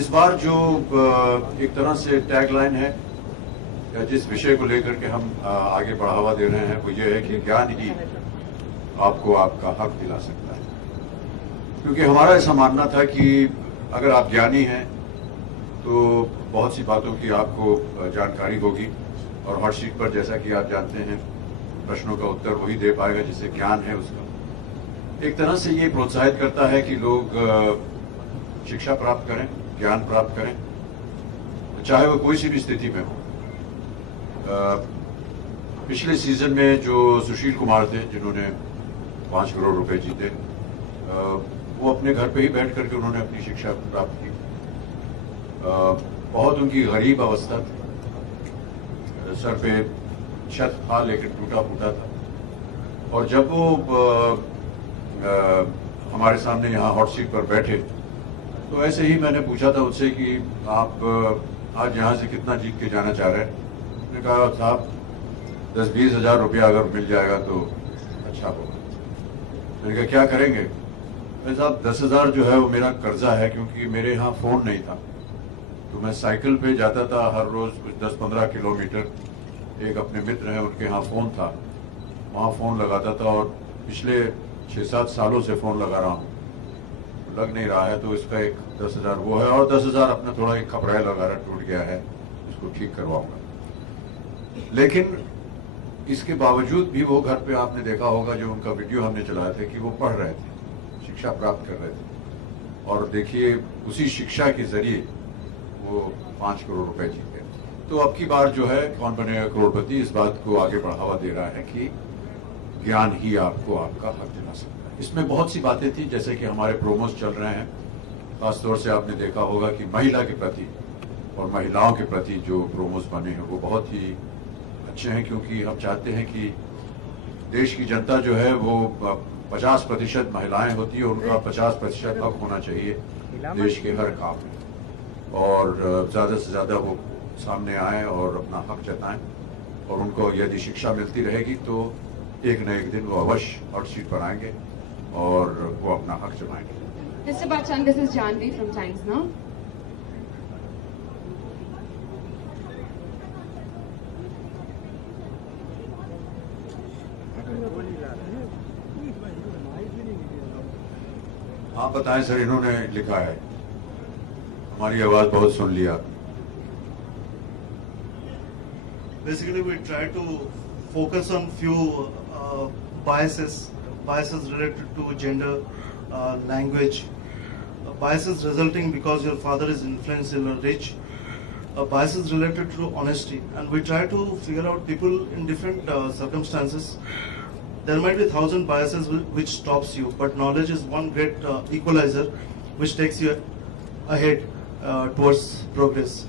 इस बार जो एक तरह से टैगलाइन है या जिस विषय को लेकर के हम आगे बढ़ावा दे रहे हैं वो ये है कि ज्ञान ही आपको आपका हक दिला सकता है। क्योंकि हमारा ऐसा मानना था कि अगर आप ज्ञानी हैं तो बहुत सी बातों की आपको जानकारी होगी और हर शीट पर जैसा कि आप जानते हैं प्रश्नों का उत्तर वही दे पाएगा जिसे ज्ञान है उसका। एक तरह से ये प्रोत्साहित करता है कि लोग शिक्षा प्राप्त करें, ज्ञान प्राप्त करें, चाहे वो कोई सी भी स्थिति में हो। पिछले सीजन में जो सुशील कुमार थे जिन्होंने 5 करोड़ रुपए जीते, वो अपने घर पे ही बैठ करके उन्होंने अपनी शिक्षा प्राप्त की। बहुत उनकी गरीब अवस्था थी, सर पे छत था लेकिन टूटा फूटा था। और जब वो हमारे सामने यहाँ हॉट सीट पर बैठे तो ऐसे ही मैंने पूछा था उससे कि आप आज यहाँ से कितना जीत के जाना चाह रहे हैं। उसने कहा साहब 10-20 हज़ार रुपया अगर मिल जाएगा तो अच्छा होगा। मैंने कहा क्या करेंगे? मैं साहब 10,000 जो है वो मेरा कर्जा है, क्योंकि मेरे यहाँ फ़ोन नहीं था तो मैं साइकिल पे जाता था हर रोज़ कुछ 10-15 किलोमीटर। एक अपने मित्र हैं उनके यहाँ फ़ोन था, वहाँ फ़ोन लगाता था और पिछले 6-7 सालों से फ़ोन लगा रहा हूँ, लग नहीं रहा है। तो इसका एक 10,000 वो है और 10,000 अपना थोड़ा एक खपराइल वगैरह टूट गया है, इसको ठीक करवाऊंगा। लेकिन इसके बावजूद भी वो घर पे आपने देखा होगा जो उनका वीडियो हमने चलाया था कि वो पढ़ रहे थे, शिक्षा प्राप्त कर रहे थे और देखिए उसी शिक्षा के जरिए वो 5 करोड़ रुपए जीते। तो अब की बार जो है कौन बनेगा करोड़पति इस बात को आगे बढ़ावा दे रहा है कि ज्ञान ही आपको आपका हक दिला सकता है। इसमें बहुत सी बातें थी, जैसे कि हमारे प्रोमोस चल रहे हैं, खासतौर से आपने देखा होगा कि महिला के प्रति और महिलाओं के प्रति जो प्रोमोस बने हैं वो बहुत ही अच्छे हैं, क्योंकि हम चाहते हैं कि देश की जनता जो है वो 50% महिलाएं होती है, उनका 50% हक होना चाहिए देश के हर काम में, और ज़्यादा से ज़्यादा वो सामने आए और अपना हक जताएं। और उनको यदि शिक्षा मिलती रहेगी तो एक न एक दिन वो अवश्य हॉट सीट पर आएंगे और वो अपना हक जमाएंगे। Mr. Bachchan, this is Janvi from Times Now. आप बताएं सर, इन्होंने लिखा है, हमारी आवाज बहुत सुन लिया। Basically, we try to focus on few biases related to gender, language, biases resulting because your father is influential or rich, biases related to honesty, and we try to figure out people in different circumstances. There might be 1,000 biases which stops you, but knowledge is one great equalizer which takes you ahead towards progress.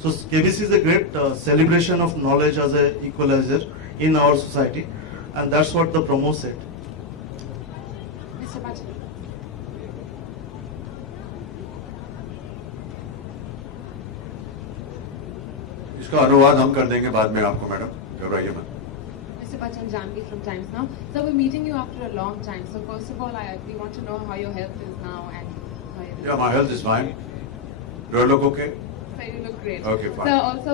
So KBC is a great celebration of knowledge as an equalizer in our society, and that's what the promo said. Mr. Bachchan. इसका अनुवाद हम कर देंगे बाद में आपको, madam घबराइए मत। Mr. Bachchan, Janvi from Times Now. So we're meeting you after a long time. So first of all, we want to know how your health is now and how you're Yeah, my health is fine. Do I look okay? So you look great. Okay, fine. So also,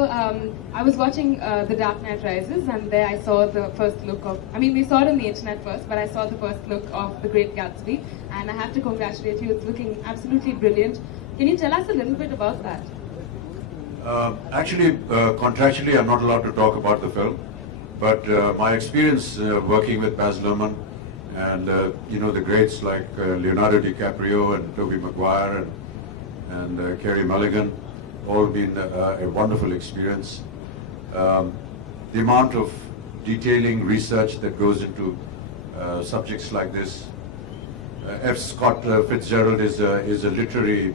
I was watching The Dark Knight Rises, and there I saw the first look of. I mean, we saw it on the internet first, but I saw the first look of The Great Gatsby, and I have to congratulate you. It's looking absolutely brilliant. Can you tell us a little bit about that? Actually, contractually, I'm not allowed to talk about the film, but my experience working with Baz Luhrmann and the greats like Leonardo DiCaprio and Tobey Maguire and Carey Mulligan, all been a wonderful experience. The amount of detailing research that goes into subjects like this. F. Scott Fitzgerald is a literary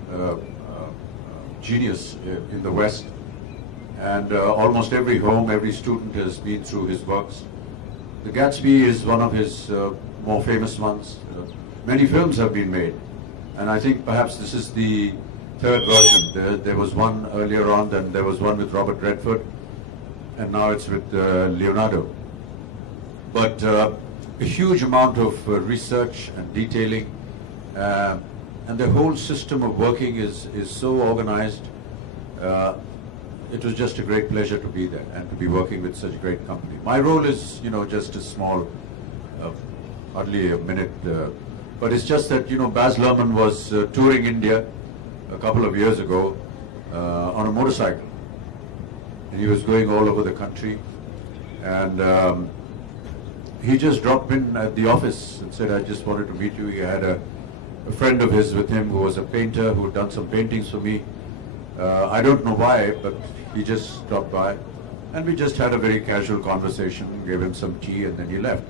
genius in the West, and almost every home, every student has been through his works. The Gatsby is one of his more famous ones. Many films have been made, and I think perhaps this is the third version. There was one earlier on, then there was one with Robert Redford, and now it's with Leonardo. But a huge amount of research and detailing, and the whole system of working is so organized. It was just a great pleasure to be there and to be working with such a great company. My role is, just a small, hardly a minute, but it's just that, Baz Luhrmann was touring India a couple of years ago on a motorcycle. And he was going all over the country, and he just dropped in at the office and said, I just wanted to meet you. He had a friend of his with him who was a painter who had done some paintings for me. I don't know why, but he just stopped by, and we just had a very casual conversation, gave him some tea, and then he left.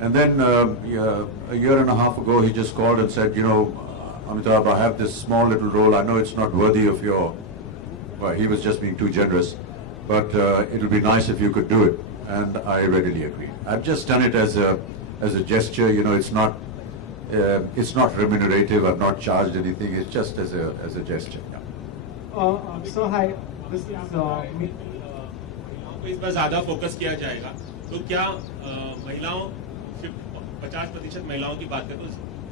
And then a year and a half ago, he just called and said, Amitabh, I have this small little role. I know it's not worthy of your... Well, he was just being too generous, but it would be nice if you could do it. And I readily agreed. I've just done it as a gesture. It's not remunerative. I've not charged anything. It's just as a gesture. Yeah. So hi, this is me. महिलाओं को इस बार ज्यादा focus किया जाएगा, तो क्या महिलाओं 50% महिलाओं की बात करें तो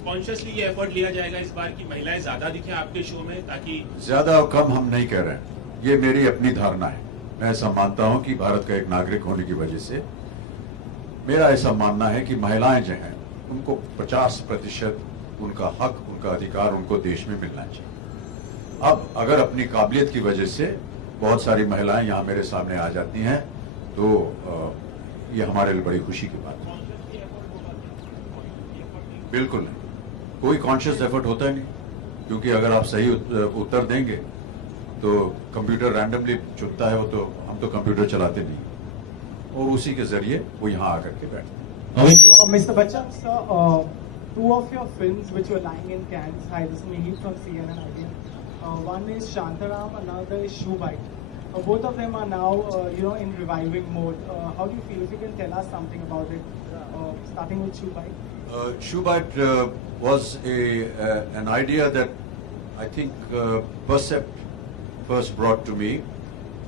कॉन्शियसली ये एफर्ट लिया जाएगा इस बार की महिलाएं ज्यादा दिखें आपके शो में, ताकि ज्यादा और कम हम नहीं कह रहे हैं, ये मेरी अपनी धारणा है। मैं ऐसा मानता हूं कि भारत का एक नागरिक होने की वजह से मेरा ऐसा मानना है कि महिलाएं जो हैं उनको 50% उनका हक, उनका अधिकार उनको देश में मिलना चाहिए। अब अगर अपनी काबिलियत की वजह से बहुत सारी महिलाएं यहाँ मेरे सामने आ जाती हैं, तो ये हमारे लिए बड़ी खुशी की बात है। बिल्कुल नहीं, कोई कॉन्शियस एफर्ट होता ही नहीं, क्योंकि अगर आप सही उत्तर देंगे तो कंप्यूटर रैंडमली चुनता है, वो तो हम तो कंप्यूटर चलाते नहीं, और उसी के जरिए वो यहाँ आकर के बैठते हैं। Mr. Bachchan, sir, two of your films which were lying in cans. Hi, this is Mihir from CNN IDN. One is Shantaram, another is Shoe Bite. Both of them are now, in reviving mode. How do you feel? If you can tell us something about it, starting with Shoe Bite. Shoe Bite was an idea that I think Percept first brought to me,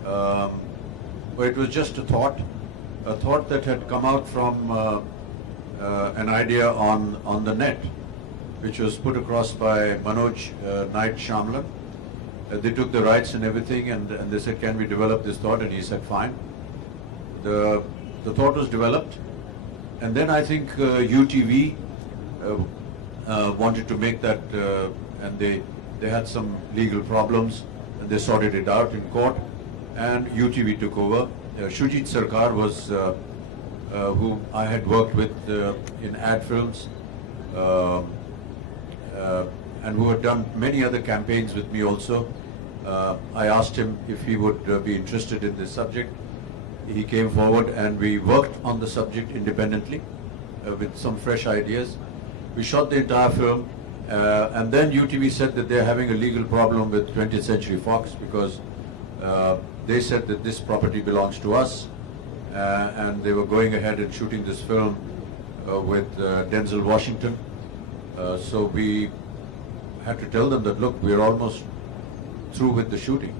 but it was just a thought that had come out from an idea on the net, which was put across by Manoj Knight Shamlan. They took the rights and everything, and they said, can we develop this thought? And he said, fine. The thought was developed, and then I think UTV wanted to make that, and they had some legal problems, and they sorted it out in court, and UTV took over. Shujit Sarkar was who I had worked with in ad films, and who had done many other campaigns with me also. I asked him if he would be interested in this subject. He came forward, and we worked on the subject independently with some fresh ideas. We shot the entire film, and then UTV said that they're having a legal problem with 20th Century Fox because they said that this property belongs to us, and they were going ahead and shooting this film with Denzel Washington. So we had to tell them that, look, we're almost through with the shooting.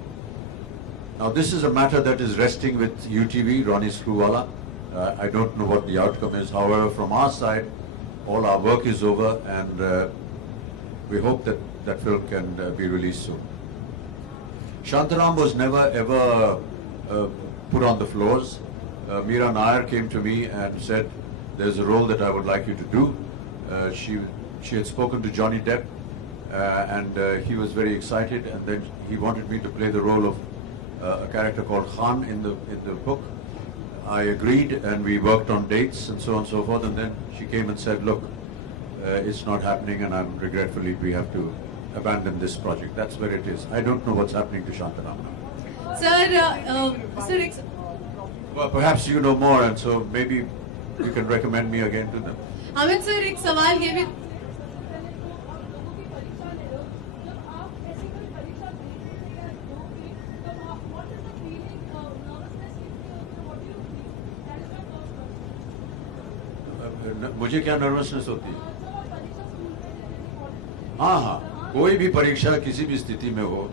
Now this is a matter that is resting with UTV, Ronnie Screwvala. I don't know what the outcome is. However, from our side, all our work is over, and we hope that that film can be released soon. Shantaram was never ever put on the floors. Meera Nair came to me and said, there's a role that I would like you to do. She had spoken to Johnny Depp, and he was very excited, and then he wanted me to play the role of a character called Khan in the book. I agreed, and we worked on dates and so on and so forth, and then she came and said, look, it's not happening, and regretfully we have to abandon this project. That's where it is. I don't know what's happening to Shantaram now. Sir, Well, perhaps you know more, and so maybe you can recommend me again to them. Amit sir, एक सवाल ये भी मुझे क्या nervousness होती है? हाँ, कोई भी परीक्षा किसी भी स्थिति में हो,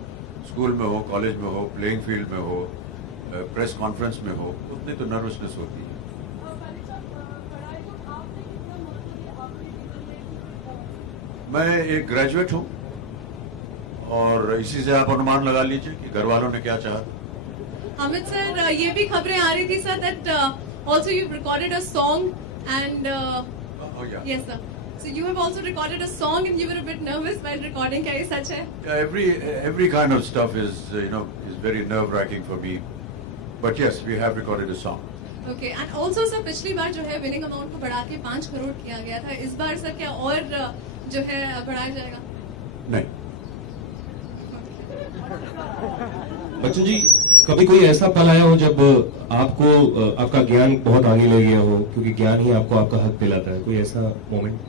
स्कूल में हो, कॉलेज में हो, प्लेइंग फील्ड में हो, प्रेस कॉन्फ्रेंस में हो, उतनी तो नर्वसनेस होती है। मैं एक ग्रेजुएट हूँ और इसी से आप अनुमान लगा लीजिए कि घर वालों ने क्या चाहा। अमित सर, ये भी खबरें आ रही थी sir that also you recorded a song and Oh, yeah. Yes sir, so you have also recorded a song and you were a bit nervous while recording. क्या ये सच है? Every kind of stuff is is very nerve-wracking for me, but yes, we have recorded a song. Okay, and also sir पिछली बार जो है winning amount को बढ़ा के 5 करोड़ किया गया था. इस बार सर क्या और जो है बढ़ाया जाएगा? नहीं, बच्चन जी, कभी कोई ऐसा पल आया हो जब आपको आपका ज्ञान बहुत आगे ले गया हो, क्योंकि ज्ञान ही आपको आपका हक दिलाता है, कोई ऐसा मोमेंट?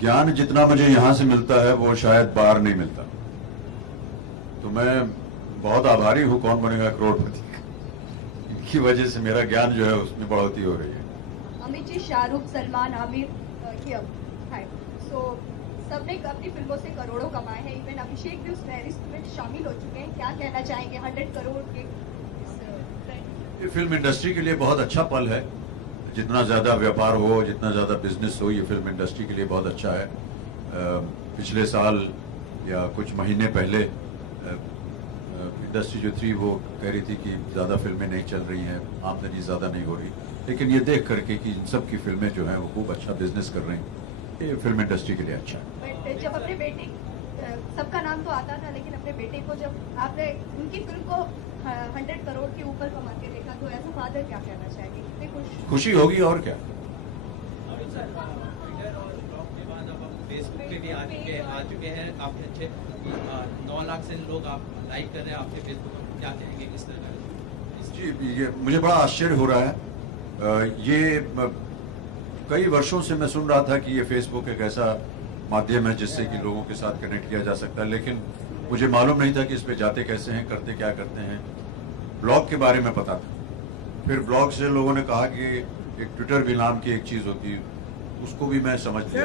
ज्ञान जितना मुझे यहाँ से मिलता है वो शायद बाहर नहीं मिलता, तो मैं बहुत आभारी हूँ कौन बनेगा करोड़पति का। इनकी वजह से मेरा ज्ञान जो है उसमें बढ़ोतरी हो रही है। अमित जी, शाहरुख, सलमान, आमिर की अब है, सो सबने अपनी फिल्मों से करोड़ों कमाए हैं. इवन अभिषेक भी उस फहरिस्त में शामिल हो चुके हैं. क्या कहना चाहेंगे 100 करोड़ के इस ट्रेंड? ये फिल्म इंडस्ट्री के लिए बहुत अच्छा पल है। जितना ज्यादा व्यापार हो, जितना ज्यादा बिजनेस हो, ये फिल्म इंडस्ट्री के लिए बहुत अच्छा है। पिछले साल या कुछ महीने पहले इंडस्ट्री जो थी वो कह रही थी कि ज्यादा फिल्में नहीं चल रही हैं, आमदनी ज्यादा नहीं हो रही, लेकिन ये देख करके कि इन सब की फिल्में जो हैं वो खूब अच्छा बिजनेस कर रही हैं, ये फिल्म इंडस्ट्री के लिए अच्छा है। बट जब अपने बेटे, सबका नाम तो आता था, लेकिन अपने बेटे को जब आपने उनकी फिल्म को 100 करोड़ के ऊपर कमा के देखा, तो एज अ फादर क्या कहना चाहेंगे? कितने खुशी होगी और क्या। फेसबुक पे भी आ चुके हैं काफी अच्छे 9 लाख से लोग आप लाइक कर रहे हैं आपके फेसबुक पर, क्या कहेंगे किस तरह का? जी, ये मुझे बड़ा आश्चर्य हो रहा है। ये कई वर्षों से मैं सुन रहा था कि ये फेसबुक एक ऐसा माध्यम है जिससे कि लोगों के साथ कनेक्ट किया जा सकता है, लेकिन मुझे मालूम नहीं था कि इस पे जाते कैसे हैं, करते क्या करते हैं। ब्लॉग के बारे में पता था, फिर ब्लॉग से लोगों ने कहा कि एक ट्विटर भी नाम की एक चीज होती है, उसको भी मैं समझ लिया,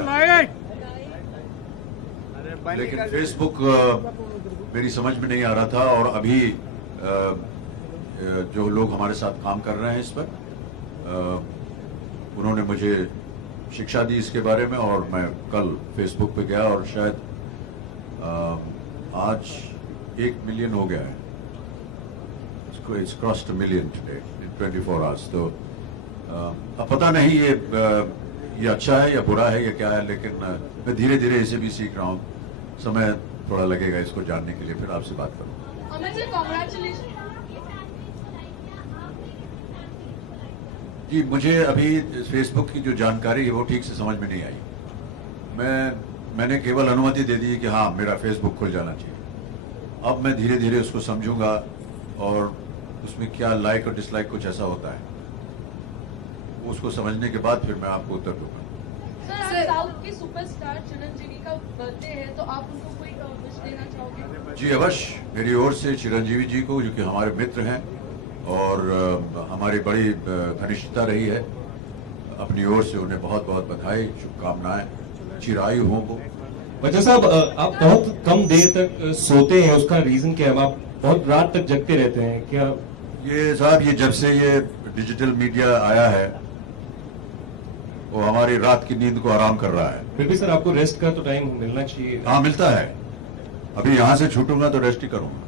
लेकिन फेसबुक मेरी समझ में नहीं आ रहा था। और अभी जो लोग हमारे साथ काम कर रहे हैं इस पर, उन्होंने मुझे शिक्षा दी इसके बारे में, और मैं कल फेसबुक पे गया और शायद आज 1 मिलियन हो गया है। It's crossed 1 million today in 24 hours. तो अब पता नहीं ये अच्छा है या बुरा है या क्या है, लेकिन मैं धीरे धीरे इसे भी सीख रहा हूँ। समय थोड़ा लगेगा इसको जानने के लिए, फिर आपसे बात करूँ। अमित जी, congratulations. जी, मुझे अभी फेसबुक की जो जानकारी है वो ठीक से समझ में नहीं आई। मैंने केवल अनुमति दे दी कि हाँ मेरा फेसबुक खुल जाना चाहिए। अब मैं धीरे धीरे उसको समझूंगा और उसमें क्या लाइक और डिसलाइक कुछ ऐसा होता है, उसको समझने के बाद फिर मैं आपको उत्तर दूंगा। सर, आज साउथ के सुपरस्टार चिरंजीवी का बर्थडे है, तो आप उनको कोई विश देना चाहोगे? जी अवश्य, मेरी ओर से चिरंजीवी जी को, जो कि हमारे मित्र हैं और हमारी बड़ी घनिष्ठता रही है, अपनी ओर से उन्हें बहुत बहुत बधाई, शुभकामनाएं, चिरायु हों वो। बच्चा साहब, आप बहुत कम देर तक सोते हैं, उसका रीजन क्या है? आप बहुत रात तक जगते रहते हैं क्या? ये साहब, ये जब से ये डिजिटल मीडिया आया है वो हमारी रात की नींद को आराम कर रहा है। फिर भी सर आपको रेस्ट का तो टाइम मिलना चाहिए। हाँ मिलता है, अभी यहाँ से छूटूंगा तो रेस्ट ही करूंगा।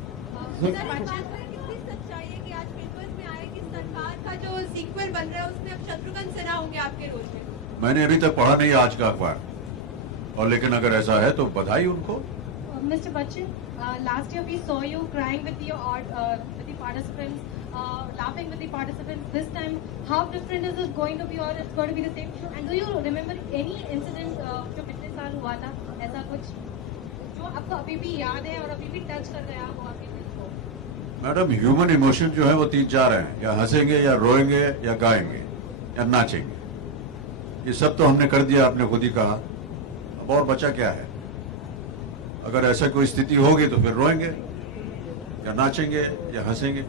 सर, बात करें कितनी सच्चाई है कि आज पेपर्स में आया कि सरकार का जो सीक्वल बन रहा है उसमें अब शत्रुघ्न सिन्हा होंगे आपके रोल में? मैंने अभी तक पढ़ा नहीं आज का अखबार, और लेकिन अगर ऐसा है तो बधाई उनको। Mr. Bachchan, last year we saw you crying with with the participants, laughing with the participants. This time, how different is it going to be, or it's going to be the same show? And do you remember any incident जो पिछले साल हुआ था, ऐसा कुछ जो आपको अभी भी याद है और अभी भी टच कर रहा हो आपके दिल को? मैडम, ह्यूमन इमोशन जो है वो 3-4 हैं, या हंसेंगे या रोएंगे या गाएंगे या नाचेंगे। ये सब तो हमने कर दिया, आपने खुद ही कहा। अब और बचा क्या है? अगर ऐसा कोई स्थिति होगी तो फिर रोएंगे या नाचेंगे या हंसेंगे।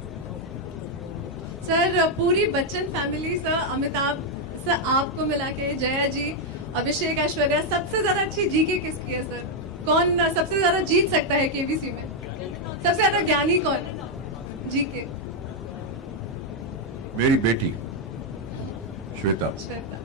सर, पूरी Bachchan family sir, Amitabh sir, आपको मिला के जया जी, अभिषेक, ऐश्वर्या, सबसे ज्यादा अच्छी जीके किसकी है सर? कौन सबसे ज्यादा जीत सकता है केबीसी में? सबसे ज्यादा ज्ञानी कौन जीके? मेरी बेटी श्वेता। श्वेता।